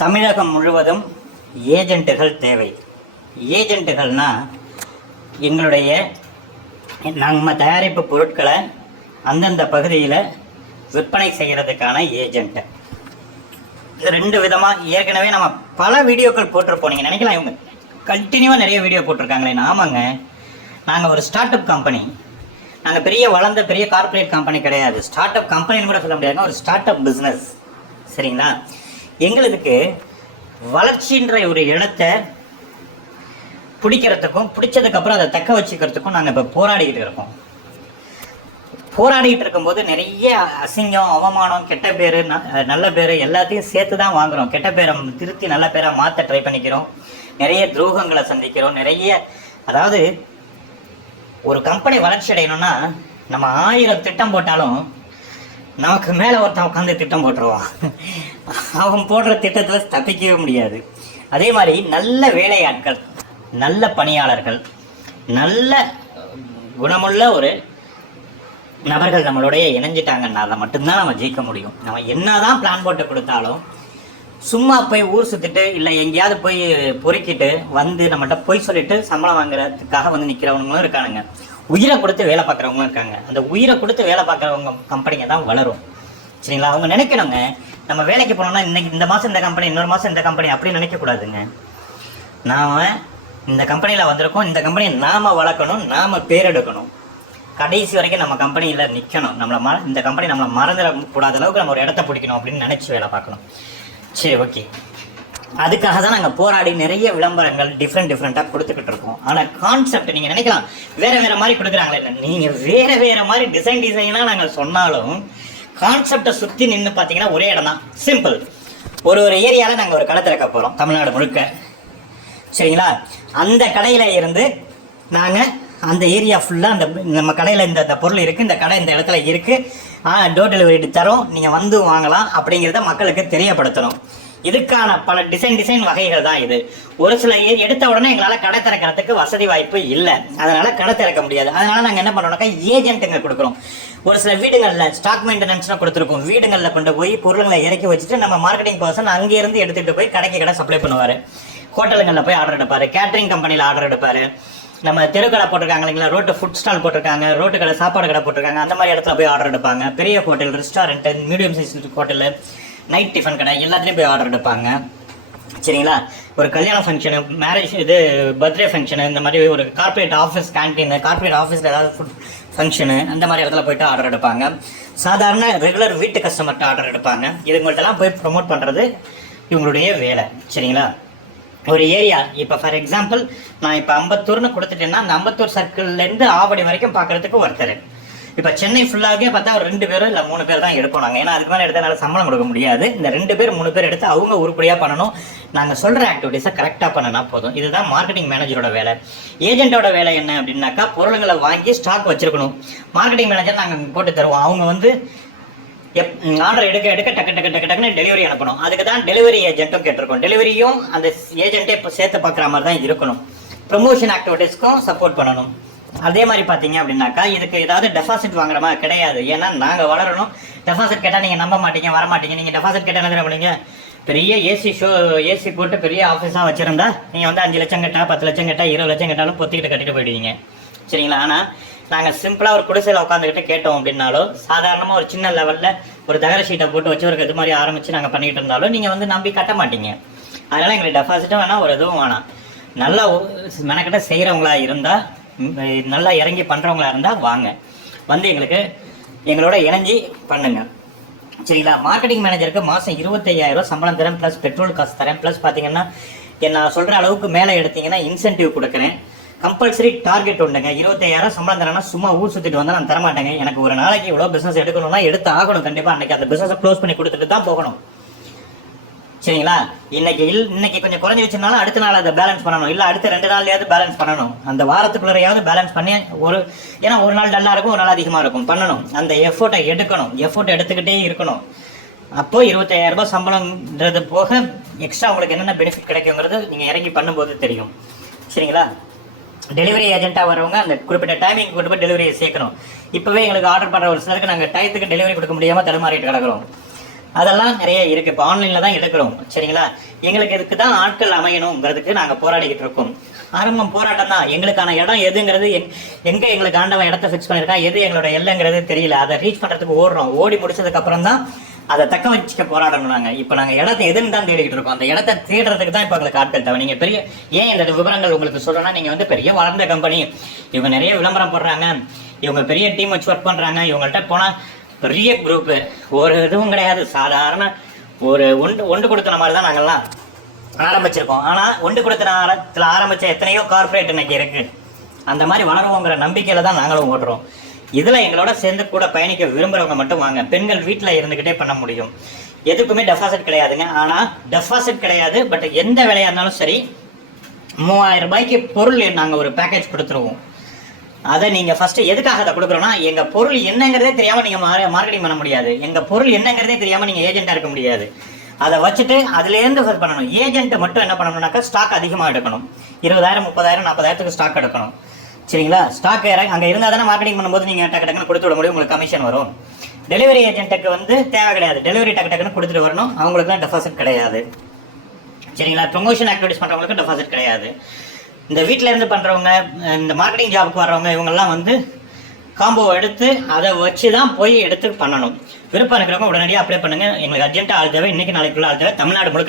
தமிழகம் முழுவதும் ஏஜென்ட்டுகள் தேவை. ஏஜென்ட்டுகள்னால் எங்களுடைய நம்ம தயாரிப்பு பொருட்களை அந்தந்த பகுதியில் விற்பனை செய்கிறதுக்கான ஏஜென்ட்டு. ரெண்டு விதமாக ஏற்கனவே நம்ம பல வீடியோக்கள் போட்டிருப்போம். நீங்கள் நினைக்கலாம் இவங்க கண்டினியூவாக நிறைய வீடியோ போட்டிருக்காங்களே. ஆமாங்க, நாங்கள் ஒரு ஸ்டார்ட் அப் கம்பெனி. நாங்கள் பெரிய வளர்ந்த பெரிய கார்ப்பரேட் கம்பெனி கிடையாது. ஸ்டார்ட் அப் கம்பெனின்னு கூட சொல்ல முடியாதுங்க, ஒரு ஸ்டார்ட் அப் பிஸ்னஸ். சரிங்களா? எங்களுக்கு வளர்ச்சின்ற ஒரு இடத்தை பிடிக்கிறதுக்கும் பிடிச்சதுக்கப்புறம் அதை தக்க வச்சுக்கிறதுக்கும் நாங்கள் இப்போ போராடிக்கிட்டு இருக்கோம். போராடிக்கிட்டு இருக்கும்போது நிறைய அசிங்கம், அவமானம், கெட்ட பேர், நல்ல பேர் எல்லாத்தையும் சேர்த்து தான் வாங்குகிறோம். கெட்ட பேரை திருத்தி நல்ல பேரை மாற்ற ட்ரை பண்ணிக்கிறோம். நிறைய துரோகங்களை சந்திக்கிறோம். அதாவது ஒரு கம்பெனி வளர்ச்சி அடையணும்னா நம்ம 1000 திட்டம் போட்டாலும் நமக்கு மேலே ஒருத்தன் உட்காந்து திட்டம் போட்டுருவான். அவன் போடுற திட்டத்தில் தப்பிக்கவே முடியாது. அதே மாதிரி நல்ல வேலையாட்கள், நல்ல பணியாளர்கள், நல்ல குணமுள்ள ஒரு நபர்கள் நம்மளுடைய இணைஞ்சிட்டாங்கன்னா அதை மட்டும்தான் நம்ம ஜெயிக்க முடியும். நம்ம என்ன தான் பிளான் போட்டு கொடுத்தாலும் சும்மா போய் ஊர் சுற்றிட்டு இல்லை எங்கேயாவது போய் பொறுக்கிட்டு வந்து நம்மகிட்ட போய் சொல்லிட்டு சம்பளம் வாங்குறதுக்காக வந்து நிற்கிறவங்களும் இருக்கானுங்க. உயிரை கொடுத்து வேலை பார்க்குறவங்களும் இருக்காங்க. அந்த உயிரை கொடுத்து வேலை பார்க்குறவங்க கம்பெனிங்க தான் வளரும். சரிங்களா? அவங்க நினைக்கணுங்க, நம்ம வேலைக்கு போனோம்னா இன்னைக்கு இந்த மாதம் இந்த கம்பெனி, இன்னொரு மாதம் இந்த கம்பெனி அப்படின்னு நினைக்கக்கூடாதுங்க. நாம் இந்த கம்பெனியில் வந்திருக்கோம், இந்த கம்பெனியை நாம் வளர்க்கணும், நாம் பேர் எடுக்கணும், கடைசி வரைக்கும் நம்ம கம்பெனியில் நிற்கணும். இந்த கம்பெனி நம்மளை மறந்துடக்கூடாத அளவுக்கு நம்ம ஒரு இடத்த பிடிக்கணும் அப்படின்னு நினச்சி வேலை பார்க்கணும். சரி, ஓகே. அதுக்காக தான் நாங்கள் போராடி நிறைய விளம்பரங்கள் டிஃப்ரெண்ட்டாக கொடுத்துக்கிட்டு இருக்கோம். ஆனால் கான்செப்ட் நீங்கள் நினைக்கலாம் வேறு மாதிரி கொடுக்குறாங்களே. இல்லை, நீங்கள் வேறு மாதிரி டிசைனாக நாங்கள் சொன்னாலும் கான்செப்டை சுற்றி நின்று பார்த்தீங்கன்னா ஒரே இடம் தான். சிம்பிள். ஒரு ஏரியாவில் நாங்கள் ஒரு கடை திறக்க போகிறோம், தமிழ்நாடு முழுக்க. சரிங்களா? அந்த கடையில் இருந்து நாங்கள் அந்த ஏரியா ஃபுல்லாக அந்த நம்ம கடையில் இந்த பொருள் இருக்குது, இந்த கடை இந்த இடத்துல இருக்குது, டோர் டெலிவரி தரோம், நீங்கள் வந்து வாங்கலாம் அப்படிங்கிறத மக்களுக்கு தெரியப்படுத்தணும். இதுக்கான பல டிசைன் வகைகள் தான் இது. ஒரு சில எடுத்த உடனே எங்களால் கடை திறக்கிறதுக்கு வசதி வாய்ப்பு இல்லை, அதனால் கடை திறக்க முடியாது. அதனால் நாங்கள் என்ன பண்ணுறோம்னாக்கா ஏஜென்ட்டுங்க கொடுக்குறோம். ஒரு சில வீடுகளில் ஸ்டாக் மெயின்டெனன்ஸ்லாம் கொடுத்துருக்கோம். வீடுகளில் கொண்டு போய் பொருளுங்களை இறக்கி வச்சுட்டு நம்ம மார்க்கெட்டிங் பர்சன் அங்கேருந்து எடுத்துகிட்டு போய் கடை சப்ளை பண்ணுவார். ஹோட்டலுங்களில் போய் ஆர்டர் எடுப்பார், கேட்ரிங் கம்பெனியில் ஆர்டர் எடுப்பார். நம்ம தெருக்கடை போட்டிருக்காங்க இல்லைங்களா, ரோட்டு ஃபுட் ஸ்டால் போட்டிருக்காங்க, ரோட்டு கடை சாப்பாடு கடை போட்டிருக்காங்க, அந்த மாதிரி இடத்துல போய் ஆர்டர் எடுப்பாங்க. பெரிய hotel, restaurant, medium size hotel, night tiffin கடை எல்லாத்துலேயும் போய் ஆர்டர் எடுப்பாங்க. சரிங்களா? ஒரு கல்யாண ஃபங்க்ஷனு, மேரேஜ், பர்த்டே ஃபங்க்ஷனு, இந்த மாதிரி ஒரு கார்பரேட் ஆஃபீஸ் கேன்டீனு, கார்பரேட் ஆஃபீஸில் ஏதாவது ஃபுட் ஃபங்க்ஷனு, அந்த மாதிரி இடத்துல போய்ட்டு ஆர்டர் எடுப்பாங்க. சாதாரண ரெகுலர் வீட்டு கஸ்டமர்கிட்ட ஆர்டர் எடுப்பாங்க. இதுங்கள்ட்டெல்லாம் போய் ப்ரொமோட் பண்ணுறது இவங்களுடைய வேலை. சரிங்களா? ஒரு ஏரியா, இப்போ ஃபார் எக்ஸாம்பிள் நான் இப்போ அம்பத்தூர்னு கொடுத்துட்டேன்னா அந்த அம்பத்தூர் சர்க்கிள்லேருந்து ஆவடி வரைக்கும் பார்க்குறதுக்கு ஒருத்தர். இப்போ சென்னை ஃபுல்லாகவே பார்த்தா ஒரு 2 பேர் இல்லை 3 பேர் தான் எடுப்போம் நாங்கள். ஏன்னா அதுக்கு மேலே எடுத்தனால சம்பளம் கொடுக்க முடியாது. இந்த 2 பேர் 3 பேர் எடுத்து அவங்க உருப்படியாக பண்ணணும். நாங்கள் சொல்கிற ஆக்டிவிட்டீஸை கரெக்டாக பண்ணினா போதும். இதுதான் மார்க்கெட்டிங் மேனேஜரோட வேலை. ஏஜென்ட்டோட வேலை என்ன அப்படின்னாக்கா பொருளுங்களை வாங்கி ஸ்டாக் வச்சுருக்கணும். மார்க்கெட்டிங் மேனேஜர் நாங்கள் போட்டு தருவோம். அவங்க வந்து ஆர்டர் எடுக்க டக்குன்னு டெலிவரி அனுப்பணும். அதுக்கு தான் டெலிவரி ஏஜென்ட்டும் கேட்டிருக்கோம். டெலிவரியும் அந்த ஏஜென்ட்டே இப்போ சேர்த்து பார்க்குற மாதிரி தான் இருக்கணும். ப்ரொமோஷன் ஆக்டிவிட்டீஸ்க்கும் சப்போர்ட் பண்ணணும். அதே மாதிரி பார்த்தீங்க அப்படின்னாக்கா இதுக்கு ஏதாவது டெபாசிட் வாங்குற மாதிரி கிடையாது. ஏன்னா நாங்கள் வளரணும். டெபாசிட் கேட்டால் நீங்கள் நம்ப மாட்டீங்க, வர மாட்டீங்க. நீங்கள் டெபாசிட் கேட்டால் என்ன பண்ணுவீங்க? பெரிய ஏசி போட்டு பெரிய ஆஃபீஸாக வச்சுருந்தா நீங்கள் வந்து 5 லட்சம் கேட்டால், 10 லட்சம் கேட்டால், 20 லட்சம் கேட்டாலும் பொத்திக்கிட்டு கட்டிட்டு போயிடுவீங்க. சரிங்களா? ஆனால் நாங்கள் சிம்பிளாக ஒரு குடிசையில் உட்காந்துக்கிட்டு கேட்டோம் அப்படின்னாலும், சாதாரணமாக ஒரு சின்ன லெவலில் ஒரு தகர ஷீட்டை போட்டு வச்சு ஒரு இது மாதிரி ஆரம்பித்து நாங்கள் பண்ணிக்கிட்டு இருந்தாலும் நீங்கள் வந்து நம்பி கட்ட மாட்டீங்க. அதனால் எங்களுக்கு டெபாசிட்டும் வேணாம், ஒரு இதுவும் வேணாம். நல்லா மெனக்கிட்ட செய்கிறவங்களா இருந்தால், நல்லா இறங்கி பண்ணுறவங்களா இருந்தால் வாங்க, வந்து எங்களோட இணைஞ்சி பண்ணுங்க. சரிங்களா? மார்க்கெட்டிங் மேனேஜருக்கு மாதம் 25,000 சம்பளம் தரேன், ப்ளஸ் பெட்ரோல் காசு தரேன், ப்ளஸ் பார்த்தீங்கன்னா நான் சொல்கிற அளவுக்கு மேலே எடுத்தீங்கன்னா இன்சென்டிவ் கொடுக்குறேன். கம்பல்சரி டார்கெட் உண்டுங்க. 25,000 சம்பளம் தரேன்னா சும்மா ஊர் சுற்றிட்டு வந்தால் நான் தரமாட்டேங்க. எனக்கு ஒரு நாளைக்கு இவ்வளோ பிஸ்னஸ் எடுக்கணும்னா எடுத்து ஆகணும். கண்டிப்பாக அன்றைக்கி அந்த பிஸ்னஸை க்ளோஸ் பண்ணி கொடுத்துட்டு தான் போகணும். சரிங்களா? இன்னைக்கு கொஞ்சம் குறைஞ்சி வச்சிருந்தாலும் அடுத்த நாள் அதை பேலன்ஸ் பண்ணணும். இல்லை அடுத்த 2 நாள்லையாவது பேலன்ஸ் பண்ணணும். அந்த வாரத்துக்குள்ளேயாவது பேலன்ஸ் பண்ணி ஏன்னா ஒரு நாள் டல்லாக இருக்கும், ஒரு நாள் அதிகமாக இருக்கும், பண்ணணும். அந்த எஃபோர்ட்டை எடுக்கணும். எஃபோர்ட் எடுத்துக்கிட்டே இருக்கணும். அப்போது 25,000 சம்பளம்ன்றது போக எக்ஸ்ட்ரா உங்களுக்கு என்னென்ன பெனிஃபிட் கிடைக்குங்கிறது நீங்கள் இறங்கி பண்ணும்போது தெரியும். சரிங்களா? டெலிவரி ஏஜென்ட்டாக வரவங்க அந்த குறிப்பிட்ட டைமிங் கொண்டு போய் டெலிவரியை சேர்க்கணும். இப்போவே எங்களுக்கு ஆர்டர் பண்ணுற ஒரு சிலருக்கு நாங்கள் டயத்துக்கு டெலிவரி கொடுக்க முடியாமல் தடுமாறிட்டு கிடக்கிறோம். அதெல்லாம் நிறைய இருக்குது. இப்போ ஆன்லைனில் தான் எடுக்கிறோம் சரிங்களா. எங்களுக்கு இதுக்கு தான் ஆட்கள் அமையணுங்கிறதுக்கு நாங்கள் போராடிக்கிட்டு இருக்கோம். ஆரம்பம் போராட்டம் தான். எங்களுக்கான இடம் எதுங்கிறது எங்கே எங்களுக்கு ஆண்டவன் இடத்த ஃபிக்ஸ் பண்ணியிருக்கா, எது எங்களோட எல்லைங்கிறது தெரியல. அதை ரீச் பண்ணுறதுக்கு ஓடுறோம். ஓடி முடிச்சதுக்கப்புறம் தான் அதை தக்க வச்சுக்க போராடணும். நாங்கள் இப்போ நாங்கள் இடத்த எதுன்னு தான் தேடிக்கிட்டு இருக்கோம். அந்த இடத்த தேடுறதுக்கு தான் இப்போ எங்களுக்கு ஆட்கள் தேவை. நீங்கள் பெரிய ஏன் இந்த விவரங்கள் உங்களுக்கு சொல்கிறேன்னா, நீங்கள் வந்து பெரிய வளர்ந்த கம்பெனி, இவங்க நிறைய விளம்பரம் போடுறாங்க, இவங்க பெரிய டீம் வச்சு ஒர்க் பண்ணுறாங்க, இவங்கள்ட்ட போனால் பெரிய குரூப்பு, ஒரு இதுவும் கிடையாது, சாதாரண ஒரு ஒன்று கொடுத்தன மாதிரி தான் நாங்கள்லாம் ஆரம்பிச்சிருக்கோம். ஆனால் ஒன்று கொடுத்தனத்தில் ஆரம்பித்த எத்தனையோ கார்பரேட் இன்னைக்கு இருக்குது. அந்த மாதிரி வளருவோங்கிற நம்பிக்கையில் தான் நாங்களும் ஓடுறோம். இதில் எங்களோட சேர்ந்து கூட பயணிக்க விரும்புகிறவங்க மட்டும் வாங்க. பெண்கள் வீட்டில் இருந்துக்கிட்டே பண்ண முடியும். எதுக்குமே டெபாசிட் கிடையாதுங்க. ஆனால் டெபாசிட் கிடையாது, பட் எந்த வேலையாக இருந்தாலும் சரி 3000 ரூபாய்க்கு பொருள் நாங்கள் ஒரு பேக்கேஜ் கொடுத்துருவோம். அதை நீங்கள் ஃபஸ்ட்டு எதுக்காக அதை கொடுக்குறோன்னா, எங்கள் பொருள் என்னங்கிறதே தெரியாமல் நீங்கள் மார்க்கெட்டிங் பண்ண முடியாது. எங்கள் பொருள் என்னங்கிறதே தெரியாமல் நீங்கள் ஏஜென்ட்டாக இருக்க முடியாது. அதை வச்சுட்டு அதுலேருந்து பண்ணணும். ஏஜென்ட் மட்டும் என்ன பண்ணணும்னாக்கா, ஸ்டாக் அதிகமாக எடுக்கணும். 20,000 30,000 40,000க்கு ஸ்டாக் எடுக்கணும் சரிங்களா. ஸ்டாக் அங்கே இருந்தால் தானே மார்க்கெட்டிங் பண்ணும்போது நீங்கள் டக்கு டக்குன்னு கொடுத்து விட முடியும், உங்களுக்கு கமிஷன் வரும். டெலிவரி ஏஜென்ட்டுக்கு வந்து தேவை கிடையாது. டெலிவரி டக்கு டக்குன்னு கொடுத்துட்டு வரணும். அவங்களுக்குலாம் டெபாசிட் கிடையாது சரிங்களா. ப்ரொமோஷன் ஆக்டிவிட்டிஸ் பண்ணுறவங்களுக்கு டெபாசிட் கிடையாது. இந்த வீட்டில் இருந்து பண்ணுறவங்க, இந்த மார்க்கெட்டிங் ஜாபுக்கு வர்றவங்க, இவங்கெல்லாம் வந்து காம்போ எடுத்து அதை வச்சு தான் போய் எடுத்து பண்ணணும். விருப்பம் இருக்கிறவங்க உடனடியாக அப்ளை பண்ணுங்கள். எங்களுக்கு அர்ஜென்ட்டாக ஆள் தேவை. இன்றைக்கி நாளைக்குள்ள ஆள் தேவை. தமிழ்நாடு முழுக்க